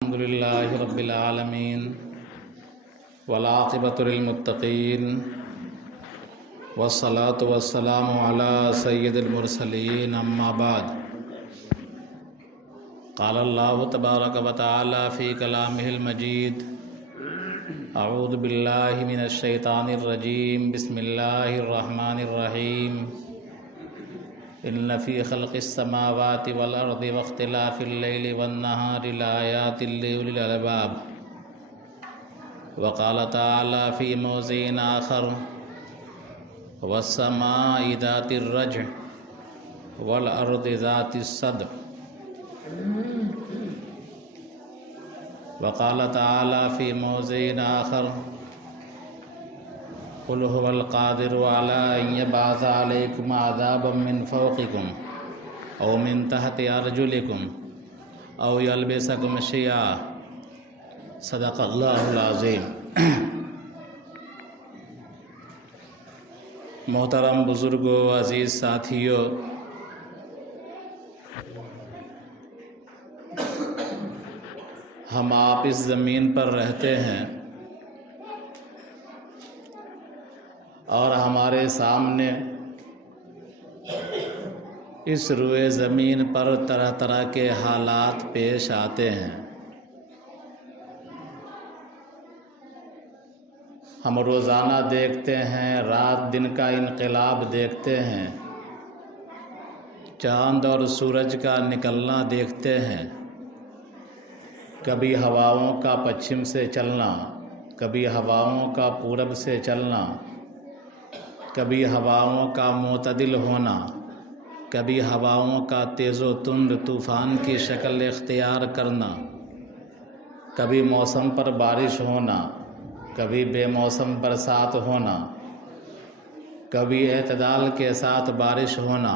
الحمد لله رب العالمين والعاقبة للمتقين والصلاة والسلام على سيد المرسلين أما بعد قال الله تبارك وتعالى في كلامه المجيد أعوذ بالله من الشيطان الرجيم بسم الله الرحمن الرحيم إن في خلق السماوات والأرض واختلاف الليل والنهار لآيات لأولي الألباب وقال تعالى في موضع آخر والسماء ذات الرجع والأرض ذات الصدع وقال تعالى في موضع آخر قل هو القادر على أن يبعث عليكم عذابا من فوقكم أو من تحت أرجلكم أو يلبسكم شيعا صدق اللہ العظیم۔ محترم بزرگوں، عزیز ساتھیوں، ہم آپ اس زمین پر رہتے ہیں اور ہمارے سامنے اس روئے زمین پر طرح طرح کے حالات پیش آتے ہیں۔ ہم روزانہ دیکھتے ہیں، رات دن کا انقلاب دیکھتے ہیں، چاند اور سورج کا نکلنا دیکھتے ہیں، کبھی ہواؤں کا پچھم سے چلنا، کبھی ہواؤں کا پورب سے چلنا، کبھی ہواؤں کا معتدل ہونا، کبھی ہواؤں کا تیز و تند طوفان کی شکل اختیار کرنا، کبھی موسم پر بارش ہونا، کبھی بے موسم برسات ہونا، کبھی اعتدال کے ساتھ بارش ہونا،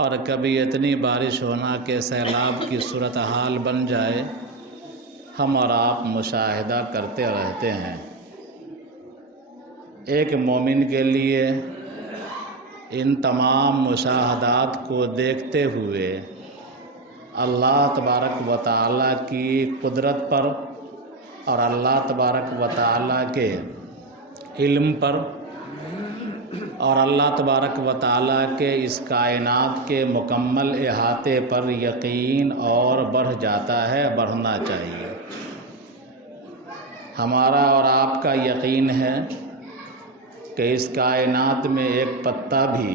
اور کبھی اتنی بارش ہونا کہ سیلاب کی صورتحال بن جائے۔ ہم اور آپ مشاہدہ کرتے رہتے ہیں۔ ایک مومن کے لیے ان تمام مشاہدات کو دیکھتے ہوئے اللہ تبارک و تعالیٰ کی قدرت پر اور اللہ تبارک و تعالیٰ کے علم پر اور اللہ تبارک و تعالیٰ کے اس کائنات کے مکمل احاطے پر یقین اور بڑھ جاتا ہے، بڑھنا چاہیے۔ ہمارا اور آپ کا یقین ہے کہ اس کائنات میں ایک پتا بھی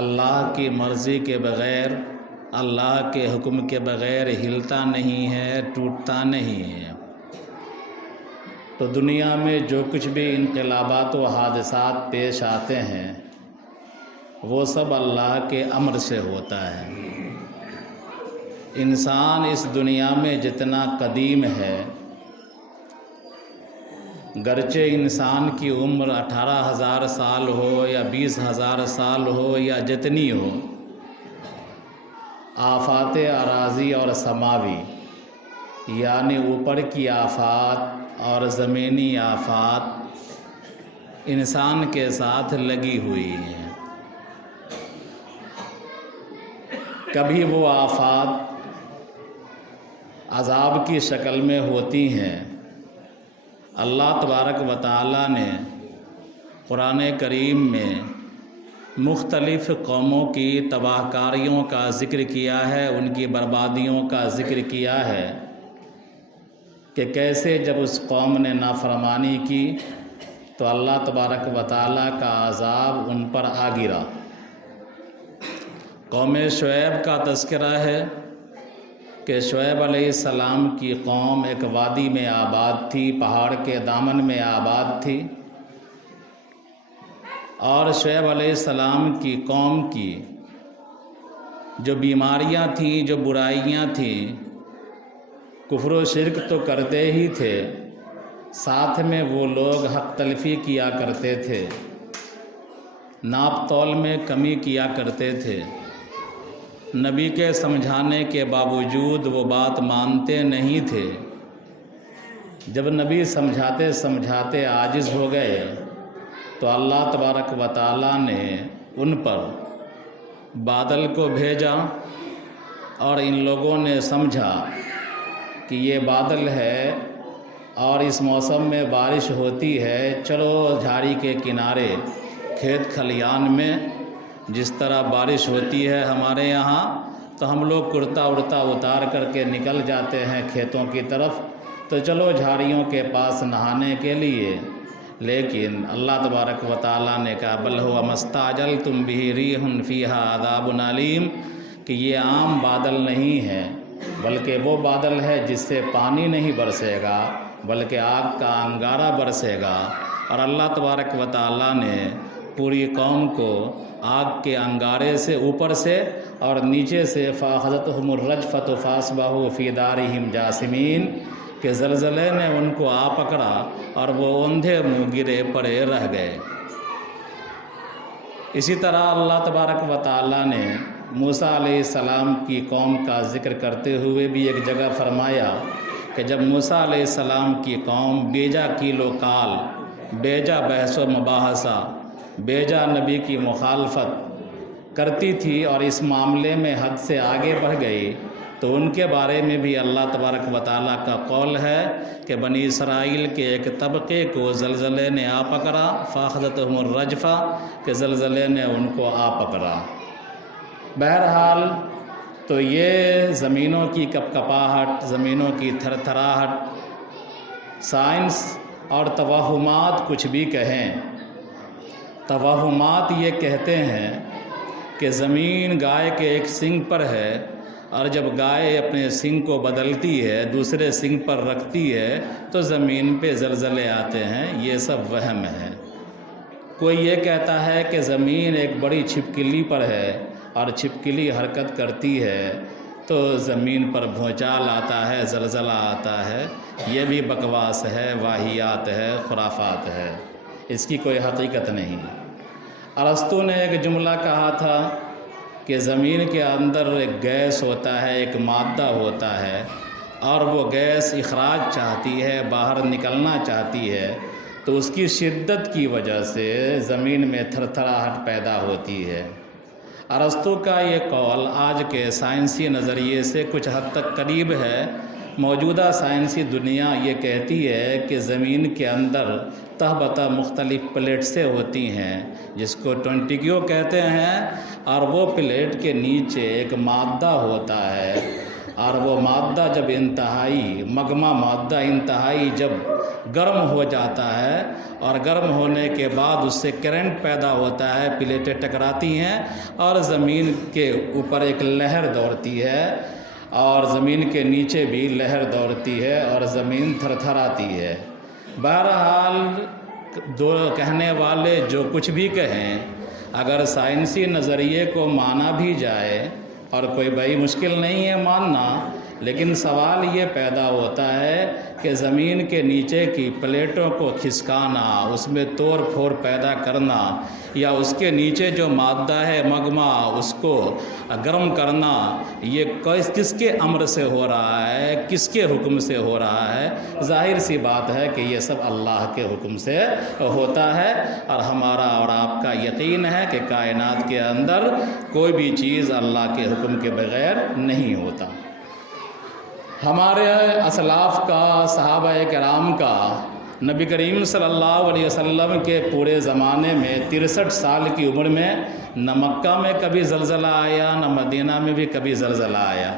اللہ کی مرضی کے بغیر، اللہ کے حکم کے بغیر ہلتا نہیں ہے، ٹوٹتا نہیں ہے۔ تو دنیا میں جو کچھ بھی انقلابات و حادثات پیش آتے ہیں وہ سب اللہ کے امر سے ہوتا ہے۔ انسان اس دنیا میں جتنا قدیم ہے، گرچہ انسان کی عمر 18,000 سال ہو یا 20,000 سال ہو یا جتنی ہو، آفات اراضی اور سماوی یعنی اوپر کی آفات اور زمینی آفات انسان کے ساتھ لگی ہوئی ہیں۔ کبھی وہ آفات عذاب کی شکل میں ہوتی ہیں۔ اللہ تبارک و تعالیٰ نے قرآن کریم میں مختلف قوموں کی تباہ کاریوں کا ذکر کیا ہے، ان کی بربادیوں کا ذکر کیا ہے کہ کیسے جب اس قوم نے نافرمانی کی تو اللہ تبارک و تعالیٰ کا عذاب ان پر آ گرا۔ قوم شعیب کا تذکرہ ہے کہ شعیب علیہ السلام کی قوم ایک وادی میں آباد تھی، پہاڑ کے دامن میں آباد تھی، اور شعیب علیہ السلام کی قوم کی جو بیماریاں تھیں، جو برائیاں تھیں، کفر و شرک تو کرتے ہی تھے، ساتھ میں وہ لوگ حق تلفی کیا کرتے تھے، ناپ تول میں کمی کیا کرتے تھے، نبی کے سمجھانے کے باوجود وہ بات مانتے نہیں تھے۔ جب نبی سمجھاتے سمجھاتے عاجز ہو گئے تو اللہ تبارک و تعالیٰ نے ان پر بادل کو بھیجا اور ان لوگوں نے سمجھا کہ یہ بادل ہے اور اس موسم میں بارش ہوتی ہے، چلو جھاڑی کے کنارے کھیت کھلیان میں جس طرح بارش ہوتی ہے ہمارے یہاں، تو ہم لوگ کرتا ورتا اتار کر کے نکل جاتے ہیں کھیتوں کی طرف، تو چلو جھاڑیوں کے پاس نہانے کے لیے۔ لیکن اللہ تبارک و تعالیٰ نے کہا بل هو ما استعجلتم به ریح فیہا عذاب علیم، کہ یہ عام بادل نہیں ہے بلکہ وہ بادل ہے جس سے پانی نہیں برسے گا بلکہ آگ کا انگارہ برسے گا۔ اور اللہ تبارک و تعالیٰ نے پوری قوم کو آگ کے انگارے سے اوپر سے اور نیچے سے فاخذتہم الرجفۃ فاصبحوا فی دارہم جاثمین، کہ زلزلے نے ان کو آ پکڑا اور وہ اوندھے منہ گرے پڑے رہ گئے۔ اسی طرح اللہ تبارک و تعالیٰ نے موسیٰ علیہ السلام کی قوم کا ذکر کرتے ہوئے بھی ایک جگہ فرمایا کہ جب موسیٰ علیہ السلام کی قوم بیجا کیل و کال، بیجا بحث و مباحثہ، بیجا نبی کی مخالفت کرتی تھی اور اس معاملے میں حد سے آگے بڑھ گئی، تو ان کے بارے میں بھی اللہ تبارک و تعالیٰ کا قول ہے کہ بنی اسرائیل کے ایک طبقے کو زلزلے نے آ پکڑا، فاخذتہم الرجفہ، کہ زلزلے نے ان کو آ پکڑا۔ بہرحال تو یہ زمینوں کی کپکپاہٹ، زمینوں کی تھر تھراہٹ، سائنس اور توہمات کچھ بھی کہیں، توہمات یہ کہتے ہیں کہ زمین گائے کے ایک سنگ پر ہے، اور جب گائے اپنے سنگ کو بدلتی ہے، دوسرے سنگ پر رکھتی ہے، تو زمین پہ زلزلے آتے ہیں۔ یہ سب وہم ہے۔ کوئی یہ کہتا ہے کہ زمین ایک بڑی چھپکلی پر ہے اور چھپکلی حرکت کرتی ہے تو زمین پر بھونچال آتا ہے، زلزلہ آتا ہے۔ یہ بھی بکواس ہے، واہیات ہے، خرافات ہے، اس کی کوئی حقیقت نہیں۔ ارسطو نے ایک جملہ کہا تھا کہ زمین کے اندر ایک گیس ہوتا ہے، ایک مادہ ہوتا ہے، اور وہ گیس اخراج چاہتی ہے، باہر نکلنا چاہتی ہے، تو اس کی شدت کی وجہ سے زمین میں تھر تھراہٹ پیدا ہوتی ہے۔ ارسطو کا یہ قول آج کے سائنسی نظریے سے کچھ حد تک قریب ہے۔ موجودہ سائنسی دنیا یہ کہتی ہے کہ زمین کے اندر تہ بتہ مختلف پلیٹسیں ہوتی ہیں جس کو ٹونٹیکیو کہتے ہیں، اور وہ پلیٹ کے نیچے ایک مادہ ہوتا ہے، اور وہ مادہ جب انتہائی مگما مادہ انتہائی جب گرم ہو جاتا ہے اور گرم ہونے کے بعد اس سے کرنٹ پیدا ہوتا ہے، پلیٹیں ٹکراتی ہیں اور زمین کے اوپر ایک لہر دوڑتی ہے اور زمین کے نیچے بھی لہر دوڑتی ہے اور زمین تھر تھراتی ہے۔ بہرحال دو کہنے والے جو کچھ بھی کہیں، اگر سائنسی نظریے کو مانا بھی جائے، اور کوئی بڑی مشکل نہیں ہے ماننا، لیکن سوال یہ پیدا ہوتا ہے کہ زمین کے نیچے کی پلیٹوں کو کھسکانا، اس میں توڑ پھوڑ پیدا کرنا، یا اس کے نیچے جو مادہ ہے مگما اس کو گرم کرنا، یہ کس کے امر سے ہو رہا ہے، کس کے حکم سے ہو رہا ہے؟ ظاہر سی بات ہے کہ یہ سب اللہ کے حکم سے ہوتا ہے، اور ہمارا اور آپ کا یقین ہے کہ کائنات کے اندر کوئی بھی چیز اللہ کے حکم کے بغیر نہیں ہوتا۔ ہمارے اسلاف کا، صحابہ کرام کا، نبی کریم صلی اللہ علیہ وسلم کے پورے زمانے میں 63 سال کی عمر میں نہ مکہ میں کبھی زلزلہ آیا، نہ مدینہ میں بھی کبھی زلزلہ آیا۔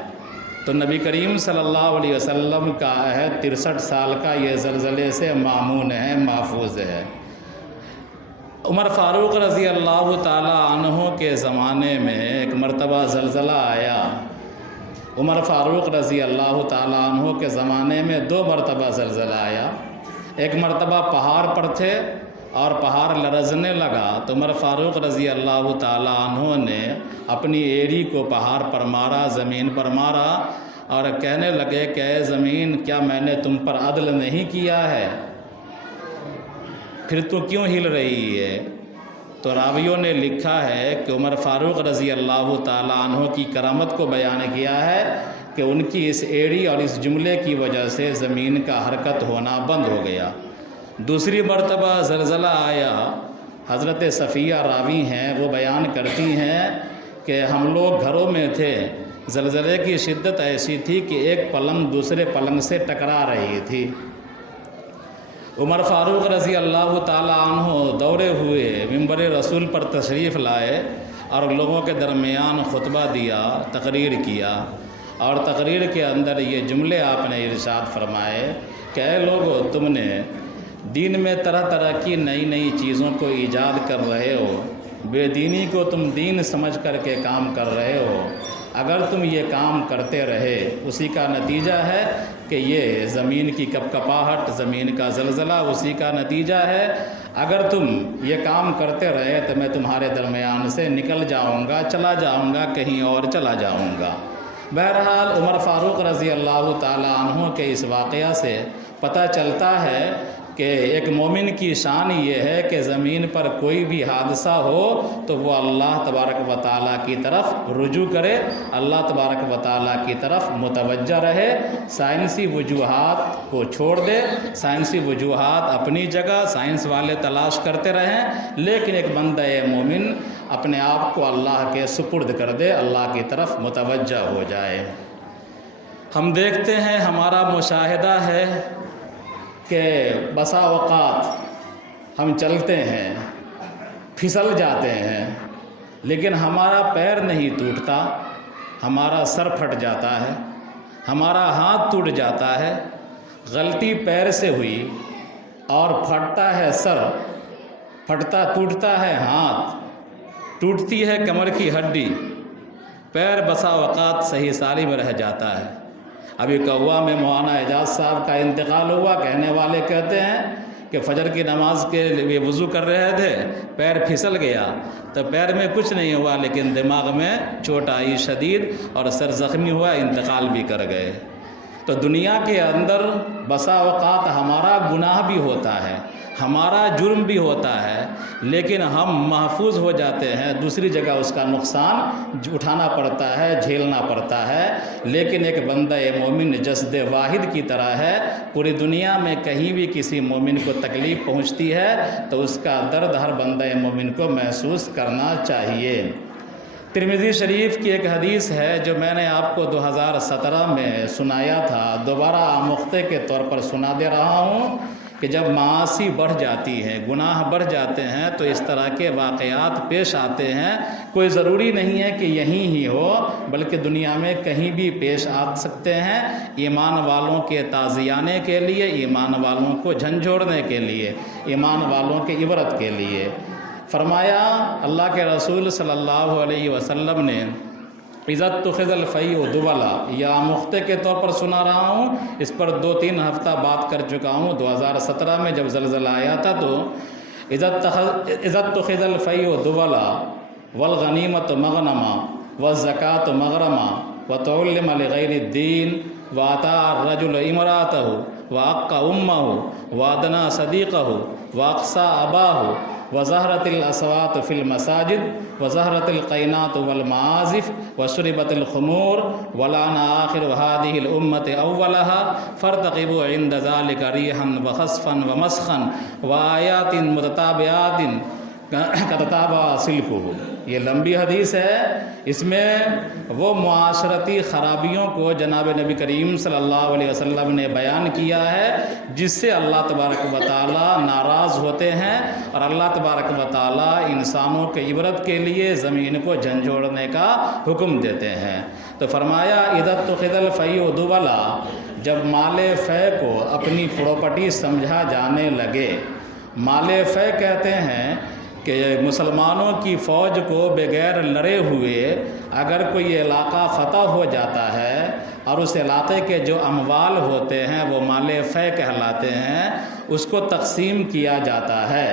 تو نبی کریم صلی اللہ علیہ وسلم کا عہد 63 سال کا یہ زلزلے سے مامون ہے، محفوظ ہے۔ عمر فاروق رضی اللہ تعالی عنہ کے زمانے میں ایک مرتبہ زلزلہ آیا۔ عمر فاروق رضی اللہ تعالی عنہ کے زمانے میں 2 مرتبہ زلزلہ آیا۔ ایک مرتبہ پہاڑ پر تھے اور پہاڑ لرزنے لگا تو عمر فاروق رضی اللہ تعالی عنہ نے اپنی ایڑی کو پہاڑ پر مارا، زمین پر مارا، اور کہنے لگے کہ اے زمین، کیا میں نے تم پر عدل نہیں کیا ہے؟ پھر تو کیوں ہل رہی ہے؟ تو راویوں نے لکھا ہے کہ عمر فاروق رضی اللہ تعالی عنہ کی کرامت کو بیان کیا ہے کہ ان کی اس ایڑی اور اس جملے کی وجہ سے زمین کا حرکت ہونا بند ہو گیا۔ دوسری مرتبہ زلزلہ آیا، حضرت صفیہ راوی ہیں، وہ بیان کرتی ہیں کہ ہم لوگ گھروں میں تھے، زلزلے کی شدت ایسی تھی کہ ایک پلنگ دوسرے پلنگ سے ٹکرا رہی تھی۔ عمر فاروق رضی اللہ تعالیٰ عنہ دوڑے ہوئے منبر رسول پر تشریف لائے اور لوگوں کے درمیان خطبہ دیا، تقریر کیا، اور تقریر کے اندر یہ جملے آپ نے ارشاد فرمائے کہ اے لوگو، تم نے دین میں طرح طرح کی نئی نئی چیزوں کو ایجاد کر رہے ہو، بے دینی کو تم دین سمجھ کر کے کام کر رہے ہو، اگر تم یہ کام کرتے رہے اسی کا نتیجہ ہے کہ یہ زمین کی کپکپاہٹ، زمین کا زلزلہ اسی کا نتیجہ ہے۔ اگر تم یہ کام کرتے رہے تو میں تمہارے درمیان سے نکل جاؤں گا، چلا جاؤں گا، کہیں اور چلا جاؤں گا۔ بہرحال عمر فاروق رضی اللہ تعالیٰ عنہ کے اس واقعہ سے پتہ چلتا ہے کہ ایک مومن کی شان یہ ہے کہ زمین پر کوئی بھی حادثہ ہو تو وہ اللہ تبارک و تعالیٰ کی طرف رجوع کرے، اللہ تبارک و تعالیٰ کی طرف متوجہ رہے، سائنسی وجوہات کو چھوڑ دے۔ سائنسی وجوہات اپنی جگہ، سائنس والے تلاش کرتے رہیں، لیکن ایک بندہ مومن اپنے آپ کو اللہ کے سپرد کر دے، اللہ کی طرف متوجہ ہو جائے۔ ہم دیکھتے ہیں، ہمارا مشاہدہ ہے کہ بسا اوقات ہم چلتے ہیں، پھسل جاتے ہیں، لیکن ہمارا پیر نہیں ٹوٹتا، ہمارا سر پھٹ جاتا ہے، ہمارا ہاتھ ٹوٹ جاتا ہے۔ غلطی پیر سے ہوئی اور پھٹتا ہے سر، ٹوٹتا ہے ہاتھ، ٹوٹتی ہے کمر کی ہڈی، پیر بسا اوقات صحیح سالم رہ جاتا ہے۔ ابھی کوا میں مولانا اعجاز صاحب کا انتقال ہوا، کہنے والے کہتے ہیں کہ فجر کی نماز کے لیے وضو کر رہے تھے، پیر پھسل گیا تو پیر میں کچھ نہیں ہوا، لیکن دماغ میں چوٹ آئی شدید اور سر زخمی ہوا، انتقال بھی کر گئے۔ تو دنیا کے اندر بسا اوقات ہمارا گناہ بھی ہوتا ہے، ہمارا جرم بھی ہوتا ہے، لیکن ہم محفوظ ہو جاتے ہیں، دوسری جگہ اس کا نقصان اٹھانا پڑتا ہے، جھیلنا پڑتا ہے۔ لیکن ایک بندہ مومن جسد واحد کی طرح ہے، پوری دنیا میں کہیں بھی کسی مومن کو تکلیف پہنچتی ہے تو اس کا درد ہر بندہ مومن کو محسوس کرنا چاہیے۔ ترمذی شریف کی ایک حدیث ہے جو میں نے آپ کو 2017 میں سنایا تھا، دوبارہ آموختے کے طور پر سنا دے رہا ہوں کہ جب معاصی بڑھ جاتی ہیں، گناہ بڑھ جاتے ہیں تو اس طرح کے واقعات پیش آتے ہیں۔ کوئی ضروری نہیں ہے کہ یہیں ہی ہو، بلکہ دنیا میں کہیں بھی پیش آ سکتے ہیں، ایمان والوں کے تازیانے کے لیے، ایمان والوں کو جھنجھوڑنے کے لیے، ایمان والوں کے عبرت کے لیے۔ فرمایا اللہ کے رسول صلی اللہ علیہ وسلم نے، عزت تخذ الفیء دولا، یا مختے کے طور پر سنا رہا ہوں، اس پر 2-3 ہفتہ بات کر چکا ہوں۔ 2017 میں جب زلزلہ آیا تھا تو عزت تخذ الفیء دولا والغنیمت مغنما والزکاة مغرما وتعلم لغیر الدین وآتى الرجل امرأته وأقى أمه وأدنى صديقه وأقصى أباه وظهرت الأصوات في المساجد وظهرت القينات والمعازف وشربت الخمور ولعن آخر هذه الأمة أولها فارتقبوا عند ذلك ريحا وخسفا ومسخا وآيات متتابعات کتتابہ سلکو۔ یہ لمبی حدیث ہے، اس میں وہ معاشرتی خرابیوں کو جناب نبی کریم صلی اللہ علیہ وسلم نے بیان کیا ہے جس سے اللہ تبارک و تعالیٰ ناراض ہوتے ہیں، اور اللہ تبارک و تعالیٰ انسانوں کے عبرت کے لیے زمین کو جھنجھوڑنے کا حکم دیتے ہیں۔ تو فرمایا عزت تخذ الفیء دولا، جب مال فے کو اپنی پراپرٹی سمجھا جانے لگے۔ مال فے کہتے ہیں کہ مسلمانوں کی فوج کو بغیر لڑے ہوئے اگر کوئی علاقہ فتح ہو جاتا ہے اور اس علاقے کے جو اموال ہوتے ہیں وہ مال فے کہلاتے ہیں، اس کو تقسیم کیا جاتا ہے،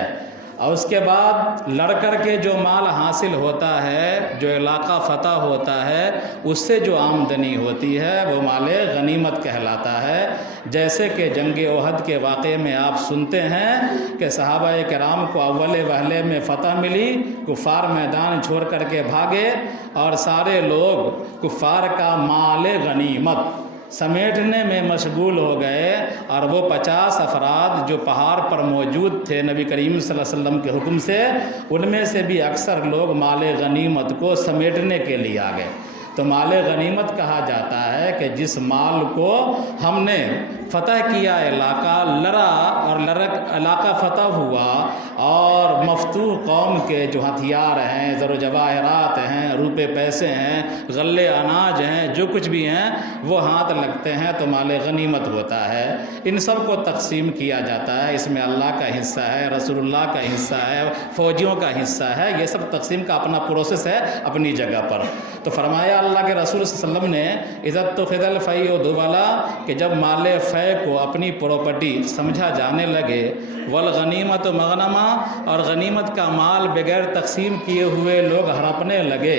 اور اس کے بعد لڑ کر کے جو مال حاصل ہوتا ہے، جو علاقہ فتح ہوتا ہے، اس سے جو آمدنی ہوتی ہے وہ مال غنیمت کہلاتا ہے۔ جیسے کہ جنگ احد کے واقعے میں آپ سنتے ہیں کہ صحابہ کرام کو اول وہلے میں فتح ملی، کفار میدان چھوڑ کر کے بھاگے اور سارے لوگ کفار کا مال غنیمت سمیٹنے میں مشغول ہو گئے، اور وہ 50 افراد جو پہاڑ پر موجود تھے نبی کریم صلی اللہ علیہ وسلم کے حکم سے، ان میں سے بھی اکثر لوگ مال غنیمت کو سمیٹنے کے لیے آ گئے۔ تو مال غنیمت کہا جاتا ہے کہ جس مال کو ہم نے فتح کیا، علاقہ لڑا اور علاقہ فتح ہوا اور مفتوح قوم کے جو ہتھیار ہیں، زر و جواہرات ہیں، روپے پیسے ہیں، غلے اناج ہیں، جو کچھ بھی ہیں وہ ہاتھ لگتے ہیں تو مال غنیمت ہوتا ہے۔ ان سب کو تقسیم کیا جاتا ہے، اس میں اللہ کا حصہ ہے، رسول اللہ کا حصہ ہے، فوجیوں کا حصہ ہے، یہ سب تقسیم کا اپنا پروسیس ہے اپنی جگہ پر۔ تو فرمایا اللہ کے رسول صلی اللہ علیہ وسلم نے اذا اتخذ الفیء دبلا، کہ جب مال فے کو اپنی پراپرٹی سمجھا جانے لگے، والغنیمت مغنما، اور غنیمت کا مال بغیر تقسیم کیے ہوئے لوگ ہڑپنے لگے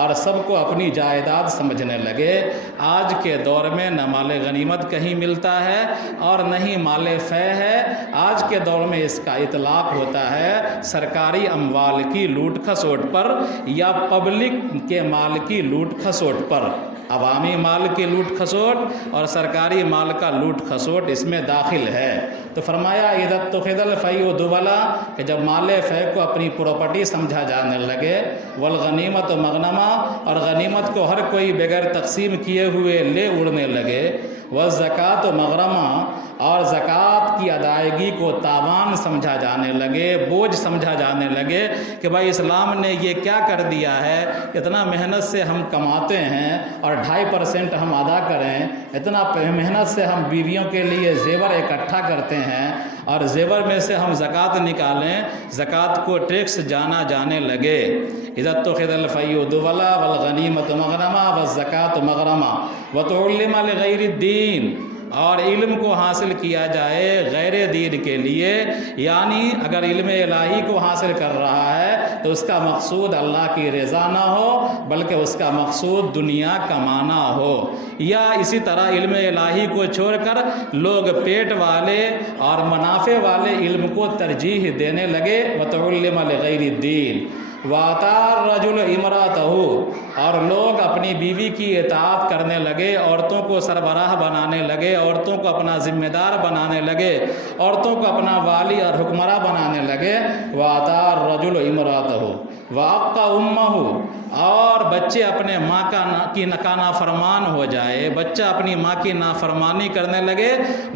اور سب کو اپنی جائیداد سمجھنے لگے۔ آج کے دور میں نہ مال غنیمت کہیں ملتا ہے اور نہ ہی مال فے ہے۔ آج کے دور میں اس کا اطلاق ہوتا ہے سرکاری اموال کی لوٹ کھسوٹ پر یا پبلک کے مال کی لوٹ کھسوٹ پر۔ عوامی مال کی لوٹ کھسوٹ اور سرکاری مال کا لوٹ کھسوٹ اس میں داخل ہے۔ تو فرمایا اذا اتخذ الفیء دبلا، کہ جب مال فے کو اپنی پراپرٹی سمجھا جانے لگے، والغنیمت مغنما، اور غنیمت کو ہر کوئی بغیر تقسیم کیے ہوئے لے اڑنے لگے، والزکوٰۃ مغرما، اور زکوٰۃ کی ادائیگی کو تاوان سمجھا جانے لگے، بوجھ سمجھا جانے لگے کہ بھائی اسلام نے یہ کیا کر دیا ہے، اتنا محنت سے ہم کماتے ہیں اور 2.5% ہم ادا کریں، اتنا محنت سے ہم بیویوں کے لیے زیور اکٹھا کرتے ہیں اور زیور میں سے ہم زکوٰۃ نکالیں، زکوٰۃ کو ٹیکس جانا جانے لگے۔ اذا اتخذ الفیء دبلا والغنیمت مغنما والزکوٰۃ مغرما وتعلم لغیر الدین، اور علم کو حاصل کیا جائے غیر دین کے لیے، یعنی اگر علم الہی کو حاصل کر رہا ہے تو اس کا مقصود اللہ کی رضا نہ ہو بلکہ اس کا مقصود دنیا کمانا ہو، یا اسی طرح علم الہی کو چھوڑ کر لوگ پیٹ والے اور منافع والے علم کو ترجیح دینے لگے۔ وتعلم لغیر الدین وَأَطَاعَ الرَّجُلُ امْرَأَتَهُ، اور لوگ اپنی بیوی کی اطاعت کرنے لگے، عورتوں کو سربراہ بنانے لگے، عورتوں کو اپنا ذمہ دار بنانے لگے، عورتوں کو اپنا والی اور حکمراں بنانے لگے۔ وَأَطَاعَ الرَّجُلُ امْرَأَتَهُ وَأَبْقَى أُمَّهُ، اور بچے اپنے ماں کی نافرمان ہو جائے، بچہ اپنی ماں کی نافرمانی کرنے لگے،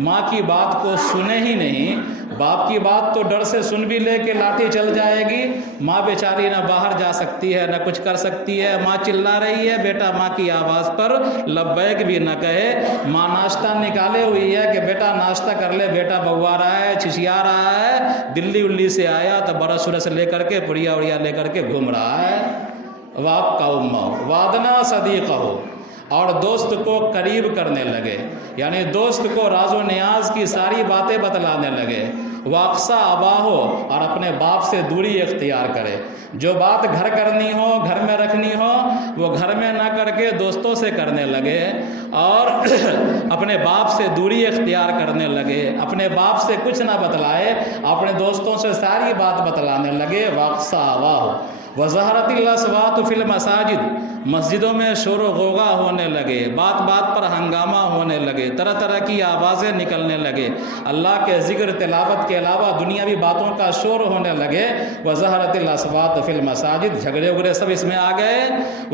ماں کی بات کو سنے ہی نہیں، باپ کی بات تو ڈر سے سن بھی لے کہ لاٹھی چل جائے گی، ماں بیچاری نہ باہر جا سکتی ہے نہ کچھ کر سکتی ہے، ماں چلا رہی ہے، بیٹا ماں کی آواز پر لبیک بھی نہ کہے، ماں ناشتہ نکالے ہوئی ہے کہ بیٹا ناشتہ کر لے، بیٹا بوا رہا ہے، چھچیا رہا ہے، دلی الی سے آیا تو برس ورس لے کر کے پڑیا اڑیا لے کر کے گھوم رہا ہے۔ وَأَبْقَى أُمَّهُ وَأَدْنَىٰ صَدِيقَهُ، اور دوست کو قریب کرنے لگے، یعنی دوست کو راز و نیاز کی ساری باتیں بتلانے لگے۔ وَأَقْصَىٰ أَبَاهُ، اور اپنے باپ سے دوری اختیار کرے، جو بات گھر کرنی ہو گھر میں رکھنی ہو وہ گھر میں نہ کر کے دوستوں سے کرنے لگے، اور اپنے باپ سے دوری اختیار کرنے لگے، اپنے باپ سے کچھ نہ بتلائے، اپنے دوستوں سے ساری بات بتلانے لگے۔ وَأَقْصَىٰ أَبَاهُ وَظَهَرَتِ الْأَصْوَاتُ فِي الْمَسَاجِدِ، مسجدوں میں شور و غوغا ہونے لگے، بات بات پر ہنگامہ ہونے لگے، طرح طرح کی آوازیں نکلنے لگے، اللہ کے ذکر تلاوت کے علاوہ دنیاوی باتوں کا شور ہونے لگے۔ وَظَهَرَتِ الْأَصْوَاتُ فِي الْمَسَاجِدِ، جھگڑے اگڑے سب اس میں آ گئے۔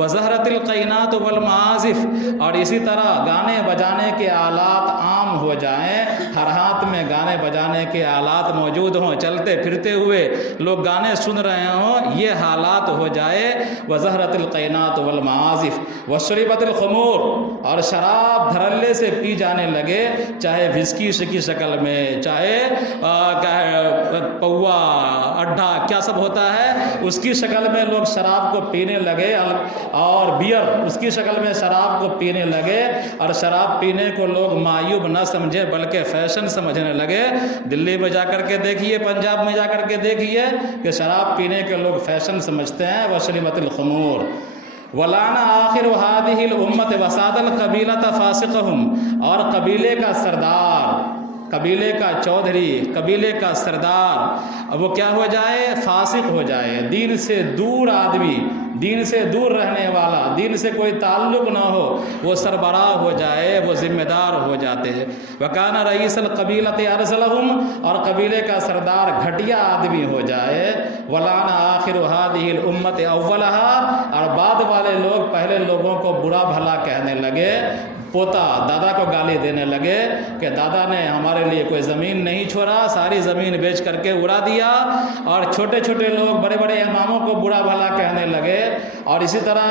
وَظَهَرَتِ الْقَيْنَاتُ وَالْمَعَازِفُ، اور اسی طرح گانے بجانے کے آلات عام ہو جائیں، ہر ہاتھ میں گانے بجانے کے آلات موجود ہوں، چلتے پھرتے ہوئے لوگ گانے سن رہے ہوں، یہ حالات ہو جائے۔ وَظَهَرَتِ الْقَيْنَاتُ وَالْمَعَازِفُ وَشُرِبَتِ الْخُمُورُ، اور شراب دھڑلے سے پی جانے لگے، چاہے وسکی کی شکل میں، چاہے پوا اڈھا کیا سب ہوتا ہے اس کی شکل میں لوگ شراب کو پینے لگے، اور بیئر اس کی شکل میں شراب کو پینے لگے، اور شراب پینے کو لوگ معیوب نہ سمجھے بلکہ فیشن سمجھنے لگے۔ دلی میں جا کر کے دیکھیے، پنجاب میں جا کر کے دیکھیے کہ شراب پینے کے لوگ فیشن سمجھتے ہیں۔ وَشُرِبَتِ الْخُمُورُ وَلَعَنَ آخِرُ هَٰذِهِ الْأُمَّةِ وَسَادَ الْقَبِيلَةَ فَاسِقَهُمْ، اور قبیلے کا سردار، قبیلے کا چودھری، قبیلے کا سردار وہ کیا ہو جائے؟ فاسق ہو جائے، دین سے دور آدمی، دین سے دور رہنے والا، دین سے کوئی تعلق نہ ہو، وہ سربراہ ہو جائے، وہ ذمہ دار ہو جاتے ہیں۔ وکان رئیس القبیلۃ ارذلہم، اور قبیلے کا سردار گھٹیا آدمی ہو جائے۔ ولعن آخر هذه الامت اولها، اور بعد والے لوگ پہلے لوگوں کو برا بھلا کہنے لگے، پوتا دادا کو گالی دینے لگے کہ دادا نے ہمارے لیے کوئی زمین نہیں چھوڑا، ساری زمین بیچ کر کے اڑا دیا، اور چھوٹے چھوٹے لوگ بڑے بڑے اماموں کو برا بھلا کہنے لگے، اور اسی طرح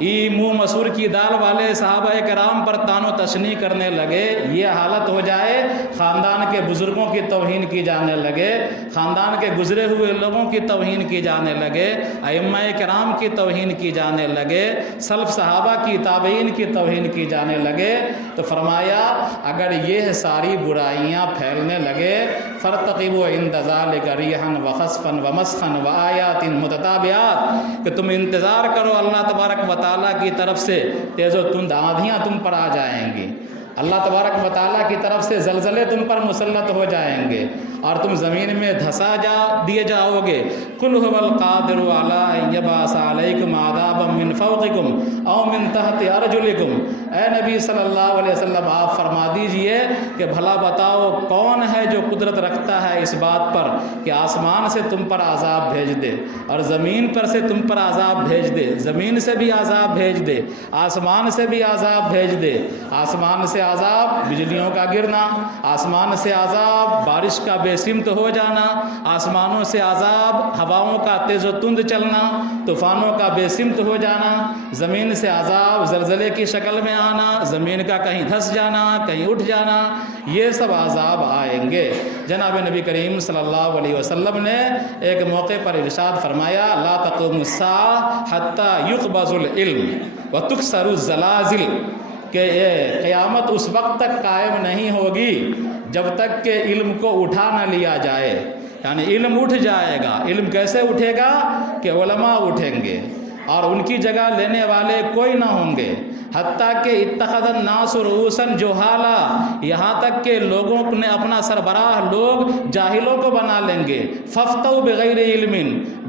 منہ مسور کی دال والے صحابہ کرام پر تان و تشنیع کرنے لگے۔ یہ حالت ہو جائے، خاندان کے بزرگوں کی توہین کی جانے لگے، خاندان کے گزرے ہوئے لوگوں کی توہین کی جانے لگے، ائمہ کرام کی توہین کی جانے لگے، سلف صحابہ کی تابعین کی توہین کی جانے لگے، تو فرمایا اگر یہ ساری برائیاں پھیلنے لگے، فارتقبوا عند ذلک ریحا وخسفا ومسخا وآیات متتابعات، کہ تم انتظار کرو اللہ تبارک و تعالیٰ کی طرف سے تیز و تند آندھیاں تم پر آ جائیں گی، اللہ تبارک و تعالیٰ کی طرف سے زلزلے تم پر مسلط ہو جائیں گے، اور تم زمین میں دھسا دیے جاؤ گے۔ قل هو القادر علی ان یبعث علیکم عذابا من فوقکم او من تحت ارجلکم، اے نبی صلی اللہ علیہ وسلم آپ فرما دیجئے کہ بھلا بتاؤ کون ہے جو قدرت رکھتا ہے اس بات پر کہ آسمان سے تم پر عذاب بھیج دے اور زمین پر سے تم پر عذاب بھیج دے، زمین سے بھی عذاب بھیج دے، آسمان سے بھی عذاب بھیج دے، آسمان سے عذاب بجلیوں کا گرنا، آسمان سے عذاب بارش کا بے سمت ہو جانا، آسمانوں سے عذاب ہواؤں کا تیز و تند چلنا، طوفانوں کا بے سمت ہو جانا، زمین سے عذاب زلزلے کی شکل میں آنا، زمین کا کہیں دھس جانا، کہیں اٹھ جانا، یہ سب عذاب آئیں گے۔ جناب نبی کریم صلی اللہ علیہ وسلم نے ایک موقع پر ارشاد فرمایا، لا تقوم الساعة حتى يقبض العلم وتكسر الزلازل، کہ یہ قیامت اس وقت تک قائم نہیں ہوگی جب تک کہ علم کو اٹھا نہ لیا جائے، یعنی علم اٹھ جائے گا۔ علم کیسے اٹھے گا؟ کہ علماء اٹھیں گے اور ان کی جگہ لینے والے کوئی نہ ہوں گے، حتیٰ کہ اتخذ الناس رؤوسا جہالا، یہاں تک کہ لوگوں نے اپنا سربراہ لوگ جاہلوں کو بنا لیں گے، فافتوا بغیر علم،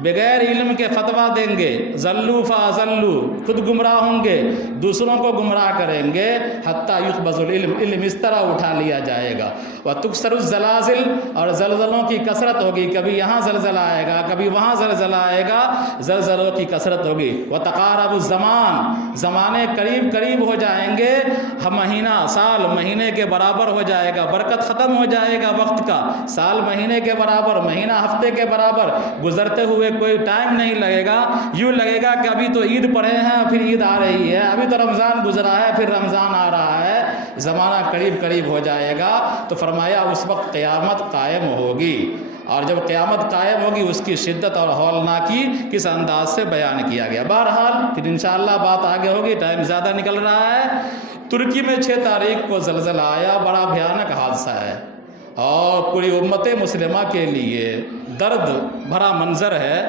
بغیر علم کے فتویٰ دیں گے، ضلوا فاضلوا، خود گمراہ ہوں گے، دوسروں کو گمراہ کریں گے، حتیٰ یقبض العلم، علم اس طرح اٹھا لیا جائے گا، وتکسر الزلازل، اور زلزلوں کی کثرت ہوگی، کبھی یہاں زلزلہ آئے گا، کبھی وہاں زلزلہ آئے گا، زلزلوں کی کثرت ہوگی، وتقارب الزمان، زمانے قریب قریب ہو جائیں گے، مہینہ سال مہینے کے برابر ہو جائے گا، برکت ختم ہو جائے گا وقت کا، سال مہینے کے برابر، مہینہ ہفتے کے برابر، گزرتے ہوئے کوئی ٹائم نہیں لگے گا، یوں لگے گا کہ ابھی تو عید پڑھے ہیں پھر عید آ رہی ہے، ابھی تو رمضان گزرا ہے پھر رمضان آ رہا ہے، زمانہ قریب قریب ہو جائے گا۔ تو فرمایا اس وقت قیامت قائم ہوگی، اور جب قیامت قائم ہوگی اس کی شدت اور ہولناکی کس انداز سے بیان کیا گیا۔ بہرحال پھر انشاءاللہ بات آگے ہوگی، ٹائم زیادہ نکل رہا ہے۔ ترکی میں 6 تاریخ کو زلزلہ آیا، بڑا بھیانک حادثہ ہے اور پوری امت مسلمہ کے لیے درد بھرا منظر ہے۔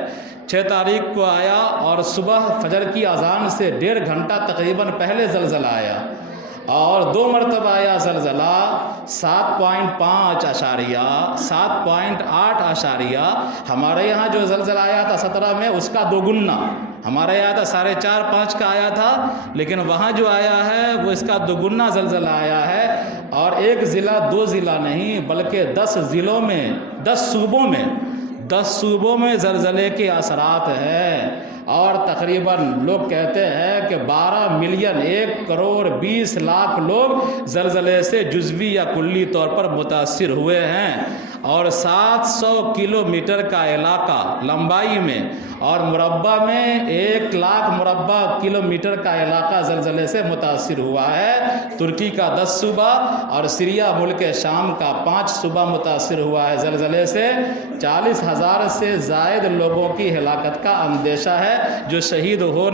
6 تاریخ کو آیا اور صبح فجر کی اذان سے 1.5 گھنٹہ تقریباً پہلے زلزلہ آیا، اور 2 مرتبہ آیا زلزلہ، 7.5 اشاریہ 7.8 اشاریہ، ہمارے یہاں جو زلزلہ آیا تھا 17 میں اس کا 2 گنا، ہمارے یہاں تھا 4.5 کا آیا تھا، لیکن وہاں جو آیا ہے وہ اس کا 2 گنا زلزلہ آیا ہے، اور 1 ضلع 2 ضلع نہیں بلکہ 10 ضلعوں میں 10 صوبوں میں زلزلے کے اثرات ہیں، اور تقریباً لوگ کہتے ہیں کہ 12 ملین 1 کروڑ 20 لاکھ لوگ زلزلے سے جزوی یا کلی طور پر متاثر ہوئے ہیں، اور 700 کلومیٹر کا علاقہ لمبائی میں اور مربع میں 1 لاکھ مربع کلومیٹر کا علاقہ زلزلے سے متاثر ہوا ہے۔ ترکی کا 10 صوبہ اور سیریا ملک شام کا 5 صوبہ متاثر ہوا ہے زلزلے سے۔ 40,000 سے زائد لوگوں کی ہلاکت کا اندیشہ ہے، جو شہید ہو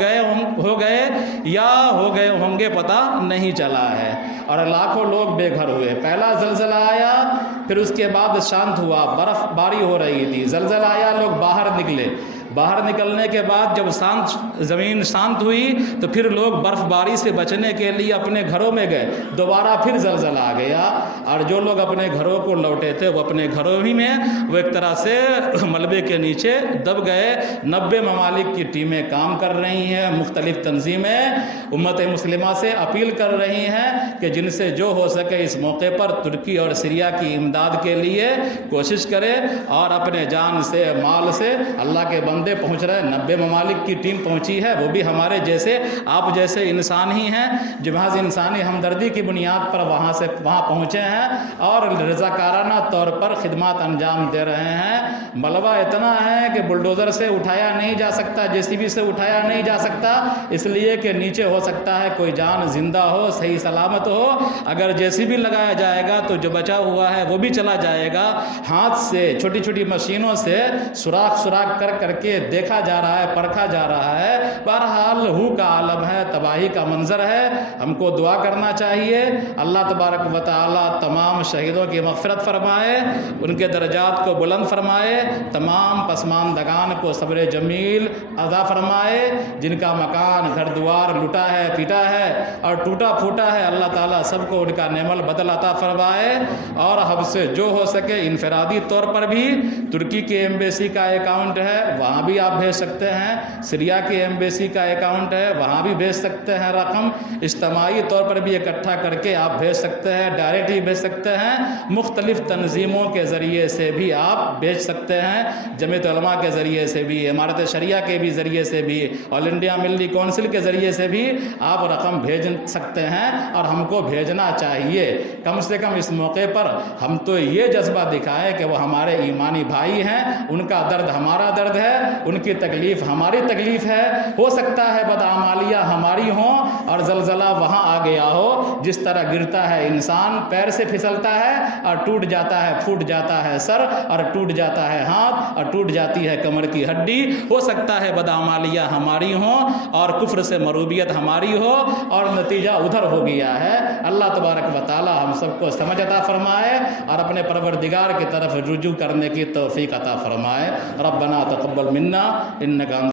گئے یا ہو گئے ہوں گے پتہ نہیں چلا ہے، اور لاکھوں لوگ بے گھر ہوئے۔ پہلا زلزلہ آیا، پھر اس کے بعد شانت ہوا، برف باری ہو رہی تھی، زلزلہ آیا، لوگ باہر نکلے، باہر نکلنے کے بعد جب زمین شانت ہوئی تو پھر لوگ برف باری سے بچنے کے لیے اپنے گھروں میں گئے، دوبارہ پھر زلزلہ آ گیا، اور جو لوگ اپنے گھروں کو لوٹے تھے وہ اپنے گھروں ہی میں وہ ایک طرح سے ملبے کے نیچے دب گئے۔ 90 ممالک کی ٹیمیں کام کر رہی ہیں، مختلف تنظیمیں امت مسلمہ سے اپیل کر رہی ہیں کہ جن سے جو ہو سکے اس موقع پر ترکی اور سیریا کی امداد کے لیے کوشش کرے، اور اپنے جان سے مال سے اللہ کے بندے پہنچ رہے ہیں۔ 90 ممالک کی ٹیم پہنچی ہے، وہ بھی ہمارے جیسے آپ جیسے انسان ہی ہیں، جو محض انسانی ہمدردی کی بنیاد پر وہاں پہنچے ہیں اور رضاکارانہ طور پر خدمات انجام دے رہے ہیں۔ ملبہ اتنا ہے کہ بلڈوزر سے اٹھایا نہیں جا سکتا، JCB سے اٹھایا نہیں جا سکتا، اس لیے کہ نیچے ہو سکتا ہے کوئی جان زندہ ہو، صحیح سلامت ہو، اگر JCB لگایا جائے گا تو جو بچا ہوا ہے وہ بھی چلا جائے گا۔ ہاتھ سے چھوٹی چھوٹی مشینوں سے سوراخ کر کے دیکھا جا رہا ہے، پرکھا جا رہا ہے۔ بہرحال ہو کا عالم ہے، تباہی کا منظر ہے، ہم کو دعا کرنا چاہیے اللہ تبارک و تعالی تمام شہیدوں کی مغفرت فرمائے، ان کے درجات کو بلند فرمائے، تمام پسماندگان کو صبر جمیل عطا فرمائے، جن کا مکان گھر دوار لٹا ہے، پیٹا ہے اور ٹوٹا پھوٹا ہے، اللہ تعالیٰ سب کو ان کا نعم البدل عطا فرمائے۔ اور ہم سے جو ہو سکے انفرادی طور پر بھی ترکی کی ایمبیسی کا اکاؤنٹ ہے، وہاں بھی آپ بھیج سکتے ہیں، سیریا کی ایمبیسی کا اکاؤنٹ ہے، وہاں بھی بھیج سکتے ہیں رقم، اجتماعی طور پر بھی اکٹھا کر کے آپ بھیج سکتے ہیں، ڈائریکٹ ہی بھیج سکتے ہیں، مختلف تنظیموں کے ذریعے سے بھی آپ بھیج سکتے ہیں، جمعیت علماء کے ذریعے سے بھی، امارت شریعہ کے بھی ذریعے سے بھی، آل انڈیا ملی کونسل کے ذریعے سے بھی آپ رقم بھیج سکتے ہیں، اور ہم کو بھیجنا چاہیے۔ کم سے کم اس موقع پر ہم تو یہ جذبہ دکھائیں کہ وہ ہمارے ایمانی بھائی ہیں، ان کا درد ہمارا درد ہے، ان کی تکلیف ہماری تکلیف ہے۔ ہو سکتا ہے بدعمالیاں ہماری ہوں اور زلزلہ وہاں آ گیا ہو، جس طرح گرتا ہے انسان، پیر سے پھسلتا ہے اور ٹوٹ جاتا ہے، پھوٹ جاتا ہے سر اور ٹوٹ جاتا ہے ہاتھ اور ٹوٹ جاتی ہے کمر کی ہڈی، ہو سکتا ہے بدعمالیاں ہماری ہوں اور کفر سے مروبیت ہماری ہو اور نتیجہ ادھر ہو گیا ہے۔ اللہ تبارک و تعالی ہم سب کو سمجھ عطا فرمائے اور اپنے پروردگار کی طرف رجوع کرنے کی توفیق عطا فرمائے۔ ربنا تقبل منا انک